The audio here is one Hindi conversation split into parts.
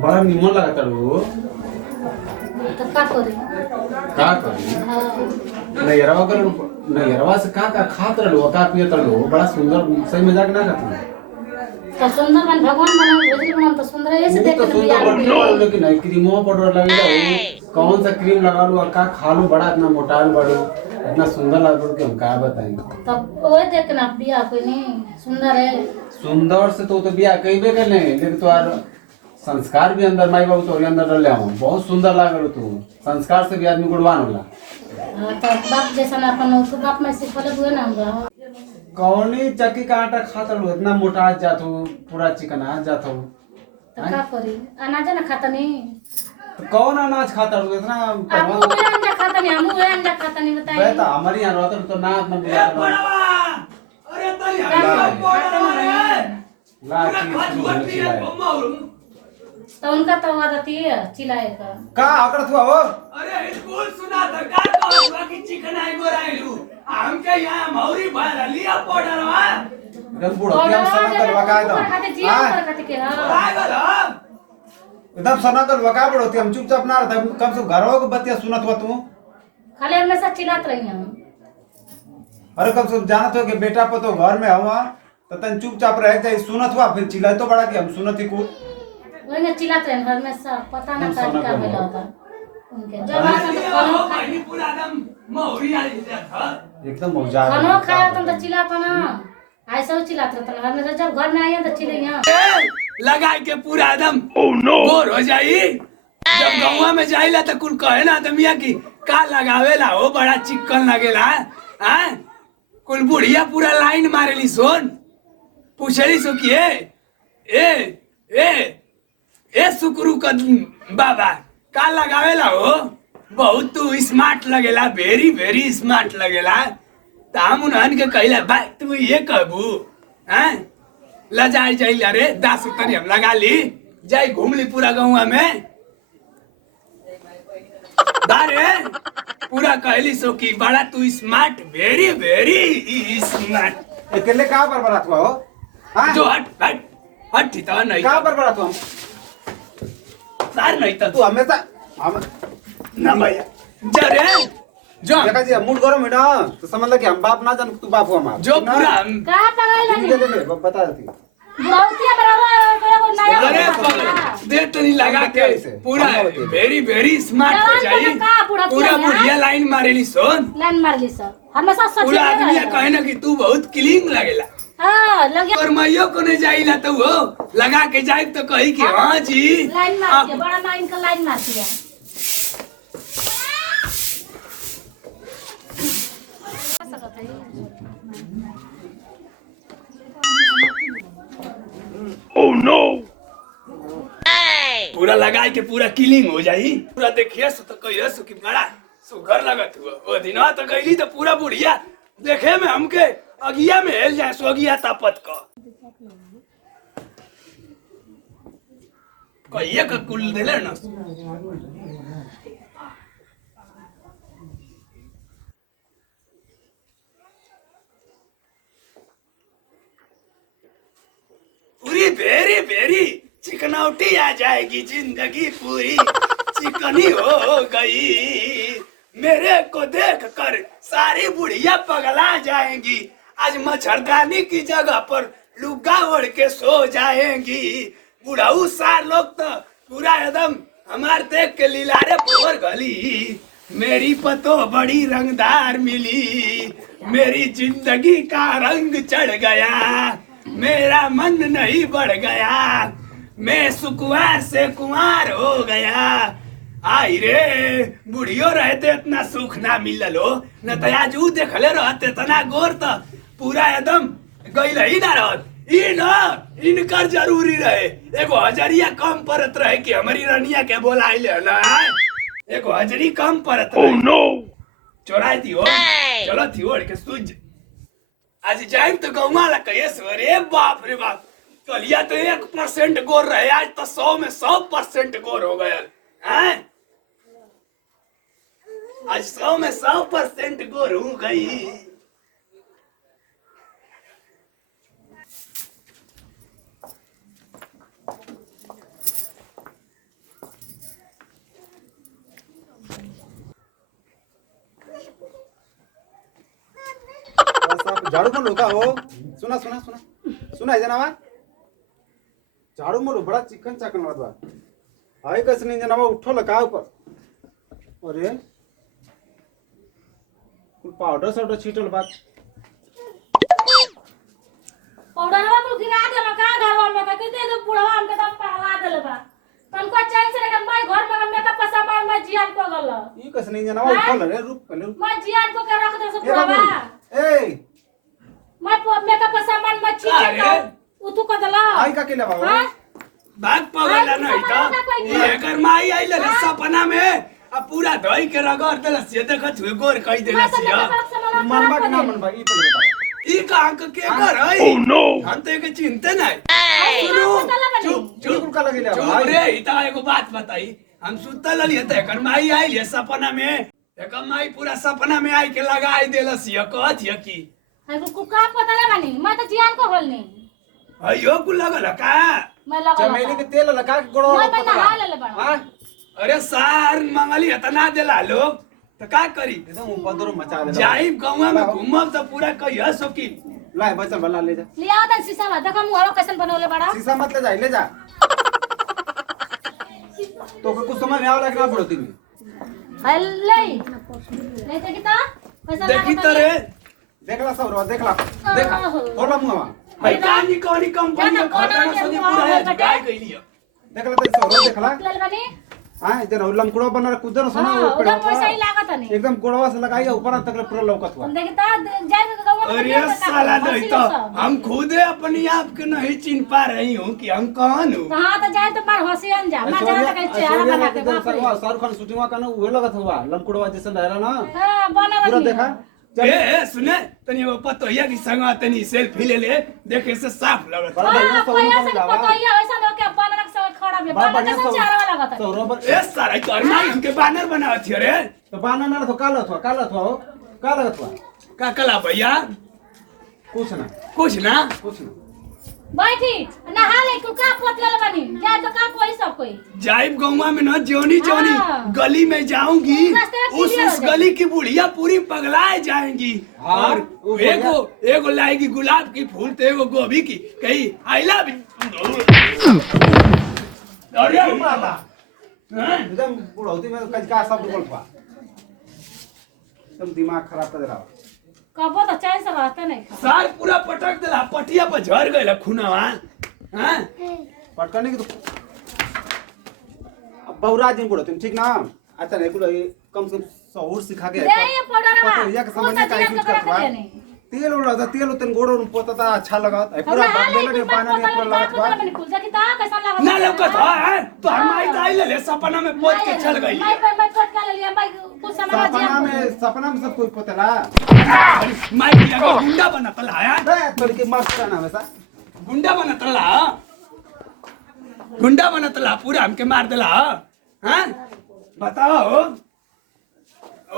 बड़ा निमन लगता लो। तो का करी? का करी? हाँ। नैरवा कर नैरवा से का खात रहो का पियत रहो बड़ा सुंदर सही मजाक ना करती। तो सुंदर बन भगवान बना भेजी बना तो सुंदर है ऐसे वो देख तो के सुंदर बियाह बढ़ते हो। वाला लेकिन है क्रीमो पाउडर लगेगा वो कौन सा क्रीम लगा लो का खा लो बड़ा इतना मोटाल बड़ो इतना सुंदर लग रहा कि हम का बताएं। तब वो देख के ना बियाह कोई नहीं सुंदर है। सुंदर से तो बियाह कईबे कर ले लेकिन तुम्हार संस्कार भी अंदर माई बाबू तो अंदर डाल ले आओ बहुत सुंदर लागल तू संस्कार से भी आदमी गुणवान होला। हाँ, तो बाप जैसा ना अपन तो बाप में सिखले हुए ना हमरा। कौनी चक्की का आटा खाता लो इतना मोटा जात हो पूरा चिकन आ जात हो। तो का करी अनाज ना खाता नहीं। तो कौन अनाज खाता लो इतना आपको वो अंडा खाता नहीं हमू वो अंडा खाता नहीं बताइए। बेटा हमारी यहाँ रहता तो ना अपना बिया अरे तनी ला की शुरू होने चिल्लाए तो उनका तो आदत ही है चिल्लाए का आकड़ हुआ हो। अरे स्कूल सुना था का कहवा की चिकन आई गोराइलू हम के यहाँ मौरी भर लिया पड़लवा एकदम बूढ़ो के हम सना कर वका एकदम पागल हो एकदम सना कर वका बड़ो हम चुपचाप ना रहता कम से घरों को बतिया सुनत हुआ तू खाली हमेशा चिल्लात रही हम। अरे कम से जानत हो कि बेटा पर तो घर में हवा तो तन चुपचाप रह जाए सुनत हुआ फिर चिल्लाए तो बड़ा कि हम सुनत ही को वही ना चिल्लात रहे हमेशा पता ना का क्या मिला होता उनके जब आना तो ये खाना हो भाई पूरा एकदम मौरी आई था एकदम मौजा खाना खाया तो चिल्लाता ना ऐसा ही चिल्लात रहता हमेशा जब घर में आया तो चिल्लाइया लगा के पूरा एकदम बोर हो जाई जब गौवा में जाइला तो कुल कहे ना आदमिया की का लगावेला हो बड़ा चिकन लगेला हैं कुल बुढ़िया पूरा लाइन मारेली सोन पूछली सो कि ए सुकरू का बाबा का लगावेला हो बहुत तू स्मार्ट लगेला वेरी वेरी स्मार्ट लगेला ताम उन्हन के कहला भाई तू ये कहबू हैं लजाई जाइला रे 10 उतरी हम लगा ली जाई घूम ली पूरा गौवा में दारे पूरा कहली सो कि बड़ा तू स्मार्ट वेरी वेरी स्मार्ट अकेले कहाँ पर बरात हुआ हो हाँ? जो हट हट हट तो नहीं कहाँ पर बरात हुआ सार नहीं तो तू हमेशा हम ना भैया जरे जो देखा जी मूड गरम है ना तो समझ लो कि हम बाप ना जान तू बाप हो हमारा जो पूरा हम का पगाई लगी बता देती बहुतिया बराबर नया अरे दे तनी लगा के पूरा वेरी वेरी स्मार्ट हो जाई पूरा बुढ़िया लाइन मारेली सोन लाइन मार ली सब हमेशा सच पूरा आदमी कहे ना कि तू बहुत क्लीन लगेला हां लगे और मैयो को नहीं जाइला तो वो लगा के जाए तो कही कि हाँ जी लाइन मार के बड़ा लाइन का लाइन मार दिया ओह नो पूरा लगा के पूरा किलिंग हो जाई पूरा देखिए सो तो कहिए सो कि बड़ा सुगर लगत हुआ ओ दिनवा तो गईली तो पूरा बुढ़िया देखे में हमके अगिया में हेल जाए सोगिया तापत का कहिए का कुल देले ना पूरी वेरी वेरी चिकनौटी आ जाएगी जिंदगी पूरी चिकनी हो गई मेरे को देख कर सारी बुढ़िया पगला जाएंगी आज मच्छरदानी की जगह पर लुग्गा ओढ़ के सो जाएंगी बुढ़ाऊ सार लोग तो पूरा एकदम हमार देख के लीलारे पोर गली मेरी पतो बड़ी रंगदार मिली मेरी जिंदगी का रंग चढ़ गया मेरा मन नहीं बढ़ गया मैं सुकुमार से कुमार हो गया आई रे बुढ़ियो रहते इतना सुख ना मिलल हो न तो आज ऊ देखले रहते इतना गोर तो पूरा एकदम गइल ही ना रहत ई ना इनकर जरूरी रहे एगो हजरिया कम परत रहे कि हमारी रनिया के बोलाइले ना एगो हजरी कम परत रहे ओह नो चोराई थी हो चलो थी ओढ़ के सूझ आज जाइम तो गौवा ला कहिए सरे बाप रे बाप कलिया तो 1% गोर रहे आज तो 100 में 100% गोर हो गया हैं आज 100 में 100% गोर हो गई झाड़ू मारो का हो सुना सुना सुना सुना है जनावा झाड़ू मारो बड़ा चिकन चाकन वाला बा आई कैसे नहीं जनावा उठो लगा ऊपर अरे कुल पाउडर साउडर छीटल बा पाउडरवा कुल गिरा देला का घरवा में का किते तो बुढ़वा हमके तब पहला देले बा तनको चैन से लेकर मैं घर में मेकअप का सामान मैं जियान को गल ई कैसे नहीं जनावा उठो रे रुक पहले मैं जियान को के रख दे से बुढ़वा ए मैं मेकअप का सामान मैं छीटे तो उतु को दला आई का केला बाबा भाग पगला नहीं तो ये कर माई आइले सपना में अब पूरा धोई के रगड़ देला से देखत हुए गोर कहि देला से मनबा के ना मनबा ई पहले बता ई का के कर है ओह नो हम तो के चिंता नहीं सुनो चुप चुप का लगे चुप रे इता एगो बात बताई हम सुतल लिए त एकर माई आइल है सपना में एकर माई पूरा सपना में आई के लगाई देला से कहत है की को का पता ले बानी मैं तो जियान को बोल नहीं अयो को लगल का मैं लगा चमेली के तेल लगा के गोड़ो मैं नहा ले बड़ा हां अरे सार मंगली इतना देला लोग तो का करी एकदम उपद्रव मचा दे जाई गांव में घूमब तो पूरा कहिया सकी ला बचल बना ले जा ले आओ त शीशा में देखो मुहारो कैसन बनवले बड़ा शीशा मत ले जा ले जा तो कुछ समझ में आवे लगे ना पड़ती में हल्ले नहीं तो किता कैसा देखी तो रे देखला सब देखला देखा होला मुंहवा भाई कानी कोनी कंपनी खाता ना सदी पूरा है गाय गईली देखला तो सब देखला ले बनी हां इधर लमकुड़ा बना कुदर सुना उधर पैसा ही लागत नहीं एकदम गोड़वा से लगाइए ऊपर तक पूरा लौकत हुआ देखता जाए तो गांव में अरे साला नहीं तो हम खुद अपने आप के नहीं चिन पा रही हूं कि हम कौन हूं हां तो जाए तो मार हंसियन जा मैं जरा तक चेहरा बना के बाप रे शाहरुख खान शूटिंग का ना वो लगत हुआ लमकुड़वा जैसा रहला ना हां बना पूरा देखा ए सुने तनी वो पतोहिया की संग तनी सेल्फी ले ले देखे से साफ लगत बड़ा बढ़िया सब पहले से जावा पता ही ऐसा न के बनर के समय खड़ा भी बनर के चेहरा वाला लगता सौरभ ए सारा घर में हमके बैनर बनावत है रे तो बाना ना तो काला था हो का लगत हुआ का कला भैया कुछ ना कुछ ना बैठी नहा ले तू का पोतल बनी जाए तो का कोई सब कोई जाइब गौवा में ना जोनी जोनी गली में जाऊंगी उस गली की बुढ़िया पूरी पगलाए जाएंगी और एगो लाएगी गुलाब की फूल तो एगो गोभी की कही आई लव अरे माला एकदम बुढ़ौती में कल का शब्द बोल पा एकदम दिमाग खराब कर रहा कबो तो चैन से रहते नहीं खा सार पूरा पटक देला पटिया पर झड़ गइला खुनावा हां पटकने की तो अब बहुराज दिन बुढ़ो तुम ठीक ना अच्छा नहीं कुल कम से कम सहूर सिखा के दे ये पड़रवा पटोहिया के समझ में काई कुछ करवा तेल उड़ा था तेल उतन गोड़ उन पोता था अच्छा लगा पूरा बांधे लगे पाना में पूरा लगा था मैंने खुल जा कि ता कैसा लगा ना लौकत है तो हमारी दाई ले सपना में पोत के चल गई मैं कट कर लिया मैं कुछ समय सपना में सब कोई पोतला मैं किया गुंडा बना तला है बे तोड़ के मास्टर ना वैसा गुंडा बना तला पूरा हमके मार देला हां बताओ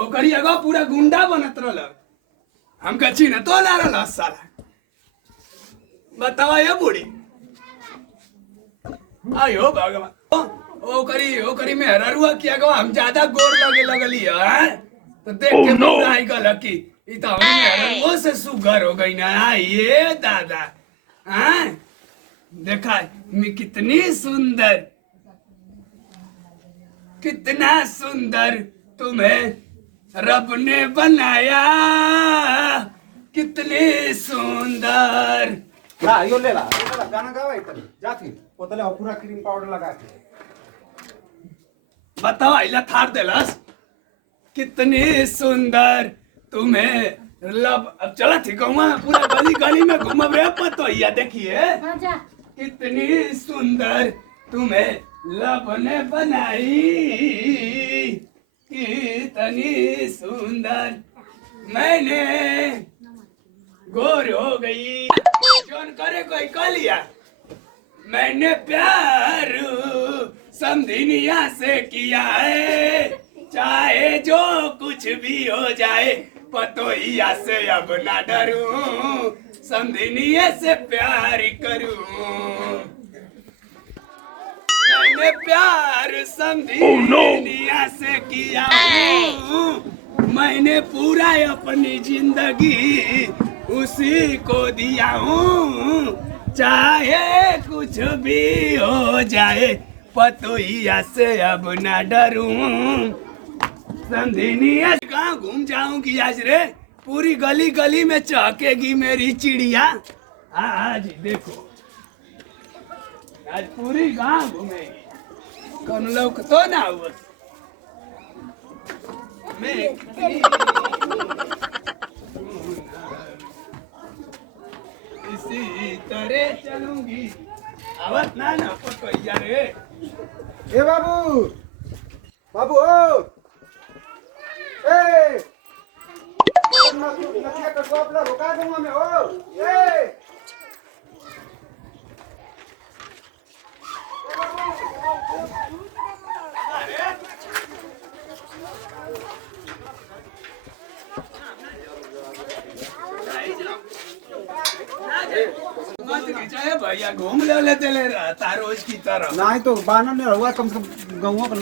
ओ करिएगा पूरा गुंडा बनत रहल हमका चीन तो ला रहा साला बताओ ये बूढ़ी आयो भगवान ओ करी में हररुआ किया गवा हम ज्यादा गोर लगे लगली है तो देख के बुराई गल की ई तो हम हररुआ से सुगर हो गई ना ये दादा हैं देखा मैं कितना सुंदर तुम्हें रब ने बनाया कितने सुंदर ला यो ले ला गाना गावा इतनी जाती पोतले पूरा क्रीम पाउडर लगा के बताओ आइला थार देलस कितनी सुंदर तुम्हें लब अब चला थी गौवा में पूरा गली में घूमब रे पतोहिया देखिए कितनी सुंदर तुम्हें लब ने बनाई कितनी सुंदर मैंने गोर हो गई जोन करे कोई कह लिया मैंने प्यार समधिनिया से किया है चाहे जो कुछ भी हो जाए पतोहिया से अब ना डरूं समधिनिया से प्यार करूं मैंने प्यार समधिनिया से किया हूं मैंने पूरा अपनी जिंदगी उसी को दिया हूँ, चाहे कुछ भी हो जाए, पतोहिया से अब ना डरूं। संधिनिया कहाँ घूम जाऊंगी आज रे, पूरी गली गली में चहकेगी मेरी चिड़िया। आज देखो, आज पूरी गांव घूमेगी, कौन लोग तो ना हुआ। मैं इसी तरह चलूंगी, आवत ना ना पतोहिया रे। ए बाबू, बाबू ओ, ए, नथिया कटवा अपना रुका दूंगा मैं ओ, ए। भैया घूम ले लेते ले रहता रोज की तरह। नहीं तो बानर ने हुआ कम से कम गाँव